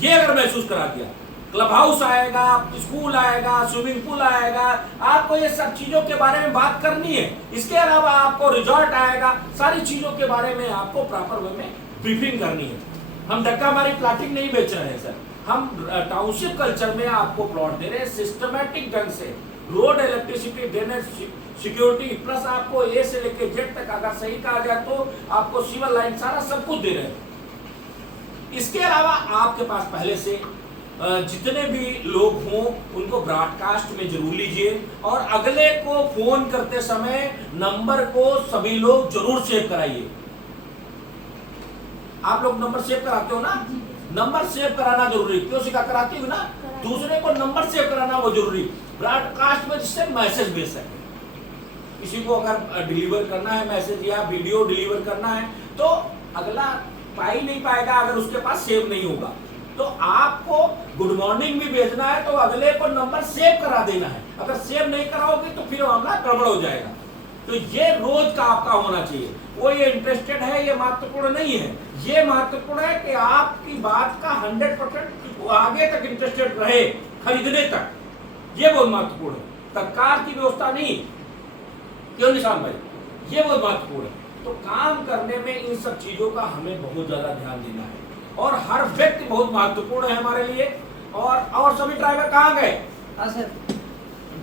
ये अगर महसूस करा दिया, क्लब हाउस आएगा, स्कूल आएगा, स्विमिंग पूल आएगा, आपको ये सब चीजों के बारे में बात करनी है। इसके अलावा आपको रिजॉर्ट आएगा, सारी चीजों के बारे में आपको प्रॉपर वे में ब्रीफिंग करनी है। हम धक्का मारी प्लाटिंग नहीं बेच रहे हैं सर, हम टाउनशिप कल्चर में आपको प्लॉट दे रहे हैं सिस्टमेटिक ढंग से, road, electricity, drainage, security, plus आपको ए से लेके जेड तक अगर सही कहा जाए तो आपको सिविल लाइन सारा सब कुछ दे रहे हैं। इसके अलावा आपके पास पहले से जितने भी लोग हों उनको ब्रॉडकास्ट में जरूर लीजिए, और अगले को फोन करते समय नंबर को सभी लोग जरूर सेव कराइए। आप लोग नंबर सेव कराते हो ना? नंबर सेव कराना जरूरी, क्यों सिखा कराती हो ना? दूसरे को नंबर सेव कराना वो जरूरी, ब्रॉडकास्ट में, जिससे मैसेज भेज सके। किसी को अगर डिलीवर करना है मैसेज या वीडियो डिलीवर करना है तो अगला पा ही नहीं पाएगा अगर उसके पास सेव नहीं होगा। तो आपको गुड मॉर्निंग भी भेजना है तो अगले को नंबर सेव करा देना है, अगर सेव नहीं कराओगे तो फिर मामला गड़बड़ हो जाएगा। तो ये रोज का आपका होना चाहिए। वो ये इंटरेस्टेड है ये महत्वपूर्ण नहीं है, ये महत्वपूर्ण है कि आपकी बात का 100% आगे तक इंटरेस्टेड रहे, खरीदने तक, ये बहुत महत्वपूर्ण है। तत्काल की व्यवस्था नहीं, क्यों निशान भाई, ये बहुत महत्वपूर्ण है। तो काम करने में इन सब चीजों का हमें बहुत ज्यादा ध्यान देना है, और हर व्यक्ति बहुत महत्वपूर्ण है हमारे लिए। और सभी ड्राइवर कहाँ गए?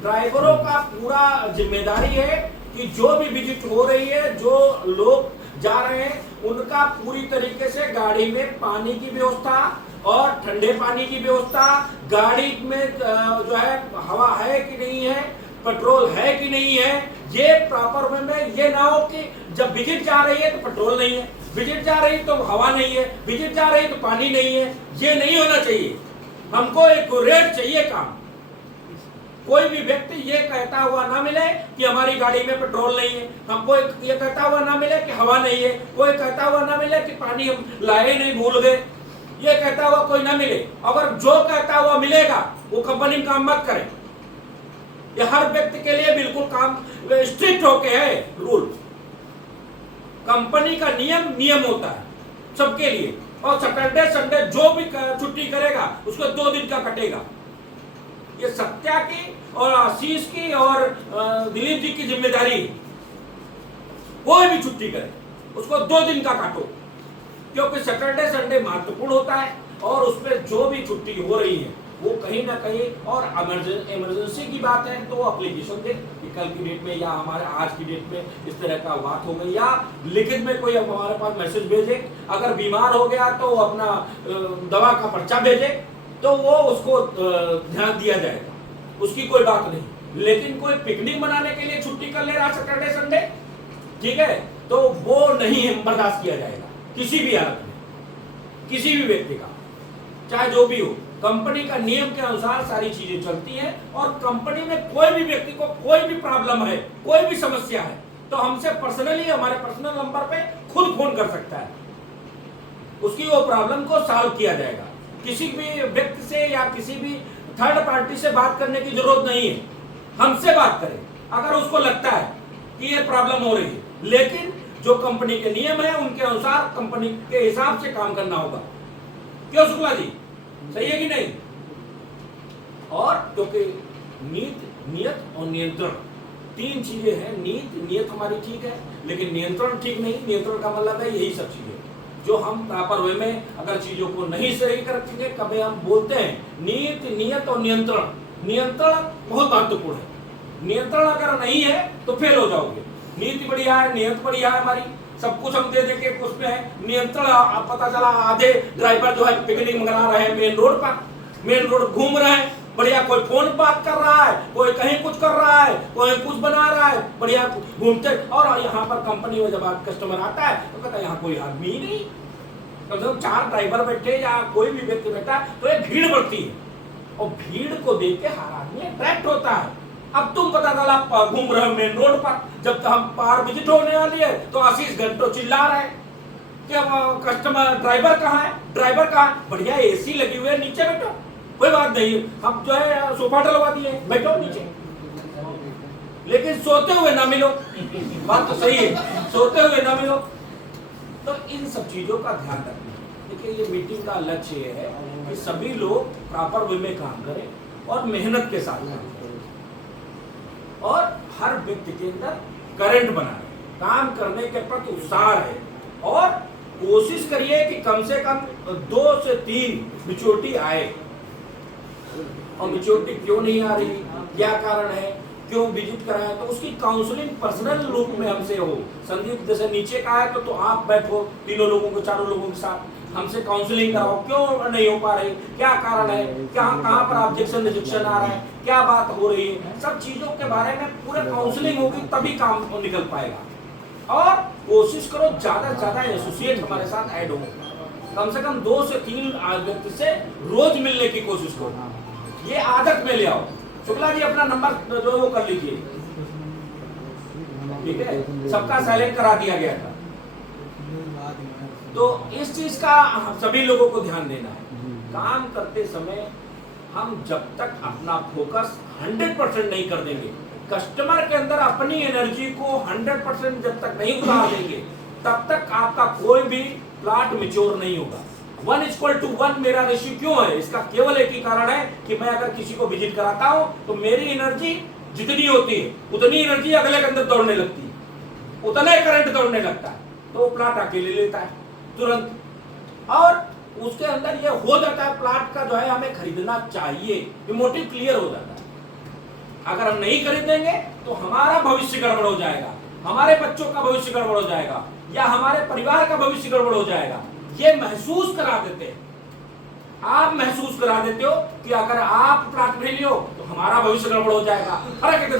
ड्राइवरों का पूरा जिम्मेदारी है कि जो भी विजिट हो रही है, जो लोग जा रहे हैं, उनका पूरी तरीके से गाड़ी में पानी की व्यवस्था और ठंडे पानी की व्यवस्था, गाड़ी में जो है हवा है कि नहीं है, पेट्रोल है कि नहीं है, ये प्रॉपर वे में। ये ना हो कि जब विजिट जा रही है तो पेट्रोल नहीं है, विजिट जा रही तो हवा नहीं है, विजिट जा रही तो पानी नहीं है, ये नहीं होना चाहिए। हमको एक्यूरेट चाहिए काम। कोई भी व्यक्ति ये कहता हुआ ना मिले कि हमारी गाड़ी में पेट्रोल नहीं है, हमको ये कहता हुआ ना मिले कि हवा नहीं है, कोई कहता हुआ ना मिले कि पानी हम लाए नहीं, भूल गए, ये कहता हुआ कोई ना मिले। अगर जो कहता हुआ मिलेगा वो कंपनी काम मत करे। ये हर व्यक्ति के लिए बिल्कुल काम स्ट्रिक्ट होके है रूल। कंपनी का नियम होता है सबके लिए, और सैटरडे संडे जो भी छुट्टी करेगा उसको 2 दिन का कटेगा। ये सत्या की और आशीष की और दिलीप जी की जिम्मेदारी है। कोई भी छुट्टी करे उसको 2 दिन का काटो, क्योंकि सैटरडे संडे महत्वपूर्ण होता है, और उसमें जो भी छुट्टी हो रही है वो कहीं ना कहीं, और इमरजेंसी की बात है तो एप्लीकेशन दे कि कल की डेट में या हमारे आज की डेट में इस तरह का बात हो गई, या लिखित में कोई हमारे पास मैसेज भेजे। अगर बीमार हो गया तो अपना दवा का पर्चा भेजे, तो वो उसको ध्यान दिया जाएगा, उसकी कोई बात नहीं। लेकिन कोई पिकनिक मनाने के लिए छुट्टी कर ले रहा सैटरडे संडे, ठीक है, तो वो नहीं बर्दाश्त किया जाएगा किसी भी हालत में, किसी भी व्यक्ति का, चाहे जो भी हो। कंपनी का नियम के अनुसार सारी चीजें चलती हैं, और कंपनी में कोई भी व्यक्ति को कोई भी प्रॉब्लम है, कोई भी समस्या है, तो हमसे पर्सनली हमारे पर्सनल नंबर पे खुद फोन कर सकता है, उसकी वो प्रॉब्लम को सॉल्व किया जाएगा। किसी भी व्यक्ति से या किसी भी थर्ड पार्टी से बात करने की जरूरत नहीं है, हमसे बात करें अगर उसको लगता है कि ये प्रॉब्लम हो रही है। लेकिन जो कंपनी के नियम है उनके अनुसार कंपनी के हिसाब से काम करना होगा। क्यों शुक्ला जी, सही है कि नहीं? और क्योंकि नियत और नियंत्रण 3 चीजें हैं। नियत हमारी ठीक है, लेकिन नियंत्रण ठीक नहीं। नियंत्रण का मतलब है यही सब चीजें जो हम प्रॉपर वे में अगर चीजों को नहीं सही करेंगे, कभी हम बोलते हैं नियत और नियंत्रण। नियंत्रण बहुत महत्वपूर्ण है। नियंत्रण अगर नहीं है तो फेल हो जाओगे। नीति बढ़िया है, नियत बढ़िया है हमारी, सब कुछ हम दे देंगे, उसमें है नियंत्रण। पता चला आधे ड्राइवर जो है पिकनिक मना रहे हैं मेन रोड पर, मेन रोड घूम रहे हैं, बढ़िया, कोई फोन बात कर रहा है, कोई कहीं कुछ कर रहा है, कोई कुछ बना रहा है, बढ़िया घूमते। और यहाँ पर कंपनी में जब कस्टमर आता है तो कहता है यहाँ कोई आदमी ही नहीं, कम से कम 4 ड्राइवर बैठे या कोई भी व्यक्ति बैठा तो एक भीड़ बढ़ती है, और भीड़ को देख के हर आदमी अट्रैक्ट होता है। अब तुम पता चला घूम रहे हो मेन रोड पर, जब हम पार विजिट होने वाली है तो आशीष घंटों चिल्ला रहे हैं कि कस्टमर ड्राइवर कहाँ है, ड्राइवर कहाँ? बढ़िया एसी लगी हुई है, नीचे बैठो, कोई बात नहीं, हम जो है सोफा डलवा दिए, बैठो नीचे। लेकिन सोते हुए ना मिलो, बात तो सही है, सोते हुए ना मिलो। तो इन सब चीजों का ध्यान रखना। देखिए ये मीटिंग का लक्ष्य ये है कि सभी लोग प्रॉपर वे में काम करें और मेहनत के साथ काम करें और हर व्यक्ति के अंदर करंट बनाए, काम करने के प्रति उत्साह है और कोशिश करिए कि कम से कम 2 से 3 मैच्योरिटी आए। और मैच्योरिटी क्यों नहीं आ रही, क्या कारण है, क्यों विजिट कराएं, तो उसकी काउंसलिंग पर्सनल रूप में हमसे हो। संदीप जैसे नीचे का है तो आप बैठो 3 लोगों को 4 लोगों के साथ हमसे काउंसलिंग कराओ, क्यों नहीं हो पा रही, क्या कारण है, कहाँ पर ऑब्जेक्शन रिजेक्शन आ रहा है, क्या बात हो रही है, सब चीजों के बारे में पूरा काउंसलिंग होगी तभी काम निकल पाएगा। और कोशिश करो ज्यादा से ज्यादा एसोसिएट हमारे साथ ऐड हो, कम से कम 2 से 3 व्यक्ति से रोज मिलने की कोशिश करो, ये आदत में ले आओ। शुक्ला जी अपना नंबर जो वो कर लीजिए, ठीक है, सबका साइलेंट करा दिया गया था। तो इस चीज का हम सभी लोगों को ध्यान देना है। काम करते समय हम जब तक अपना फोकस 100% नहीं कर देंगे, कस्टमर के अंदर अपनी एनर्जी को 100% जब तक नहीं उतार देंगे, तब तक आपका कोई भी प्लॉट मैच्योर नहीं होगा। 1:1 मेरा रेशियो क्यों है, इसका केवल एक ही कारण है कि मैं अगर किसी को विजिट कराता हूं तो मेरी एनर्जी जितनी होती है उतनी एनर्जी अगले के अंदर दौड़ने लगती है, उतना ही करंट दौड़ने लगता है, तो वो प्लॉट अकेले लेता है तुरंत, और उसके अंदर ये हो जाता है प्लॉट का जो है हमें खरीदना चाहिए, ये मोटिव क्लियर हो जाता है। अगर हम नहीं खरीदेंगे तो हमारा भविष्य गड़बड़ हो जाएगा, हमारे बच्चों का भविष्य गड़बड़ हो जाएगा या हमारे परिवार का भविष्य गड़बड़ हो जाएगा। ये महसूस करा देते हैं, आप महसूस करा देते हो कि अगर आप प्लॉट नहीं लियो तो हमारा भविष्य गड़बड़ हो जाएगा। फर्क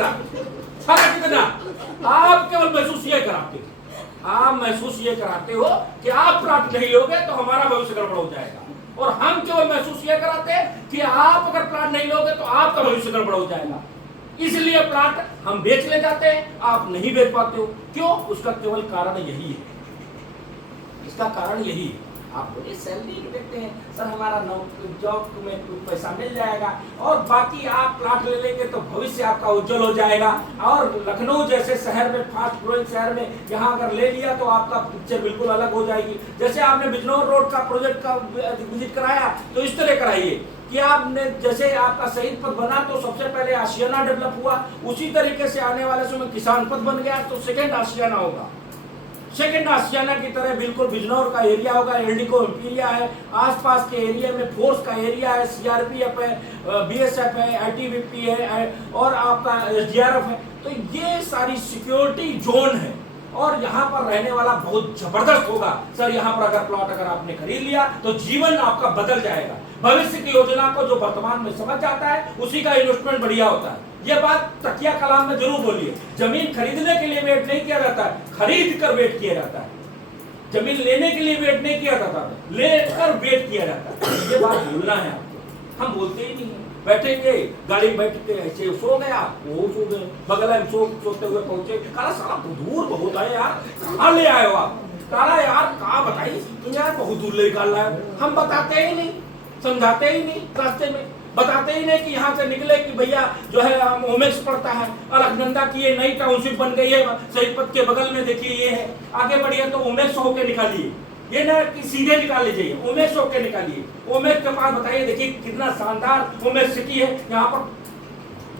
कितना, आप केवल महसूस ये कराते हो, आप महसूस ये कराते हो कि आप प्लॉट नहीं लोगे तो हमारा भविष्य गड़बड़ हो जाएगा, और हम केवल महसूस ये कराते हैं कि आप अगर प्लॉट नहीं लोगे तो आपका भविष्य गड़बड़ हो जाएगा। इसलिए प्लॉट हम बेच ले जाते हैं, आप नहीं बेच पाते हो, क्यों? उसका केवल कारण यही है, इसका कारण यही है। आप बोले सैलरी देखते हैं सर हमारा जॉब में पैसा मिल जाएगा और बाकी आप प्लॉट ले लेंगे तो भविष्य आपका उज्जवल हो जाएगा, और लखनऊ जैसे शहर में, फास्ट ग्रोइंग शहर में यहाँ अगर ले लिया तो आपका पिक्चर बिल्कुल अलग हो जाएगी। जैसे आपने बिजनौर रोड का प्रोजेक्ट का विजिट कराया तो इस तरह कराइए कि आपने जैसे आपका शहीद पथ बना तो सबसे पहले आशियाना डेवलप हुआ, उसी तरीके से आने वाले समय किसान पथ बन गया तो सेकेंड आशियाना होगा, सेकेंड आशियाना की तरह बिल्कुल बिजनौर का एरिया होगा, एलडीको एम्पीरिया है, आसपास के एरिया में फोर्स का एरिया है, सीआरपीएफ है, बीएसएफ है, आईटीबीपी है और आपका एसडीआरएफ है, तो ये सारी सिक्योरिटी जोन है और यहाँ पर रहने वाला बहुत जबरदस्त होगा। सर यहाँ पर अगर प्लॉट अगर आपने खरीद लिया तो जीवन आपका बदल जाएगा, भविष्य की योजना को जो वर्तमान में समझ जाता है उसी का इन्वेस्टमेंट बढ़िया होता है। ये बात तकिया कलाम में जरूर बोलिए, जमीन खरीदने के लिए वेट नहीं किया जाता है, खरीद कर वेट किया जाता है। जमीन लेने के लिए वेट नहीं किया जाता है, लेकर वेट किया जाता है। ये बात भूलना है आपको, हम बोलते ही नहीं है। बैठेंगे गाड़ी में बैठ के ऐसे सो गया, वो सो गए, बगल में सोते हुए पहुंचे, कहा साला दूर बहुत है यार, कहाँ ले आए हो आप? कहा यार कहाँ बताइए तुम यार, बहुत दूर ले निकाल रहा है। हम बताते ही नहीं, समझाते ही नहीं, रास्ते में बताते ही नहीं कि यहाँ से निकले कि भैया जो है ओमेक्स पड़ता है, अलकनंदा की ये नई टाउनशिप बन गई है, शहीद पथ के बगल में देखिए ये है, आगे बढ़िए तो ओमेक्स होके निकालिए, ये ना कि सीधे निकाल लीजिए, ओमेक्स होके निकालिए। ओमेक्स के पास बताइए देखिए कितना शानदार ओमेक्स सिटी है। यहाँ पर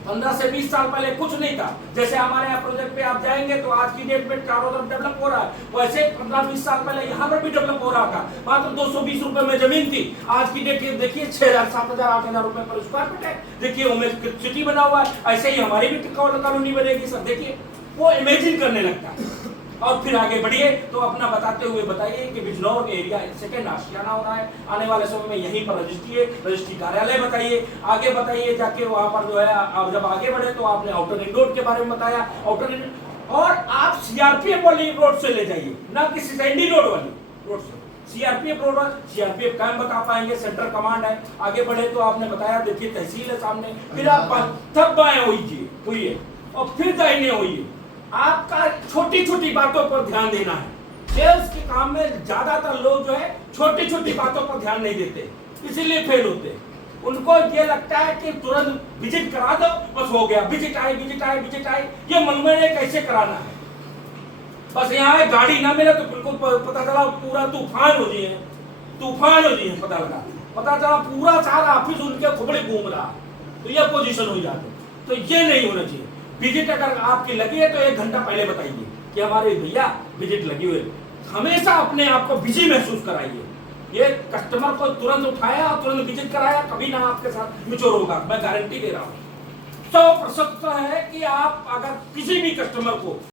15 से 20 साल पहले कुछ नहीं था, जैसे हमारे यहाँ प्रोजेक्ट पे आप जाएंगे तो आज की डेट में चारों तरफ डेवलप हो रहा है, वैसे 15-20 साल पहले यहाँ पर भी डेवलप हो रहा था। मात्र 220 रुपए में जमीन थी, आज की डेट देखिए 6,000, 7,000, 8,000 रुपए पर स्क्वायर फीट है। देखिए ओमेक्स सिटी बना हुआ है, ऐसे ही हमारी भी कॉलोनी बनेगी सर। देखिए वो इमेजिन करने लगता है। और फिर आगे बढ़िए तो अपना बताते हुए बताइए कि बिजनौर एरिया सेकेंड आशियाना हो रहा है, आने वाले समय में यहीं पर रजिस्ट्री है, रजिस्ट्री कार्यालय बताइए, आगे बताइए जाके वहां पर जो है आप जब आगे बढ़े तो आपने आउटर रिंग रोड के बारे में बताया, आउटर रिंग, और आप सीआरपीएफ वाली रोड से ले जाइए, ना कि सिसैंडी रोड वाली रोड से। सीआरपीएफ रोड, सीआरपीएफ कैंप बता पाएंगे, सेंट्रल कमांड है। आगे बढ़े तो आपने बताया देखिए तहसील है सामने, फिर आप तब बाएं होइए और फिर दाहिने होइए। आपका छोटी छोटी बातों पर ध्यान देना है। सेल्स के काम में ज्यादातर लोग जो है छोटी छोटी बातों पर ध्यान नहीं देते, इसीलिए फेल होते हैं। उनको ये लगता है कि तुरंत विजिट करा दो बस हो गया, विजिट आई, ये मन में कैसे कराना है, बस यहाँ गाड़ी ना मिले तो बिल्कुल पता चला पूरा तूफान हो जाए, तूफान हो दिए, पता चला पूरा सारा ऑफिस उनके खुबड़ी घूम रहा, तो ये पोजीशन हो जाते। तो ये नहीं होना चाहिए। विजिट अगर आपकी लगी है तो 1 घंटा पहले बताइए कि हमारे भैया विजिट लगी हुई है। हमेशा अपने आप को बिजी महसूस कराइए। ये कस्टमर को तुरंत उठाया और तुरंत विजिट कराया, कभी ना आपके साथ मिचोर होगा, मैं गारंटी दे रहा हूँ। 100% है कि आप अगर किसी भी कस्टमर को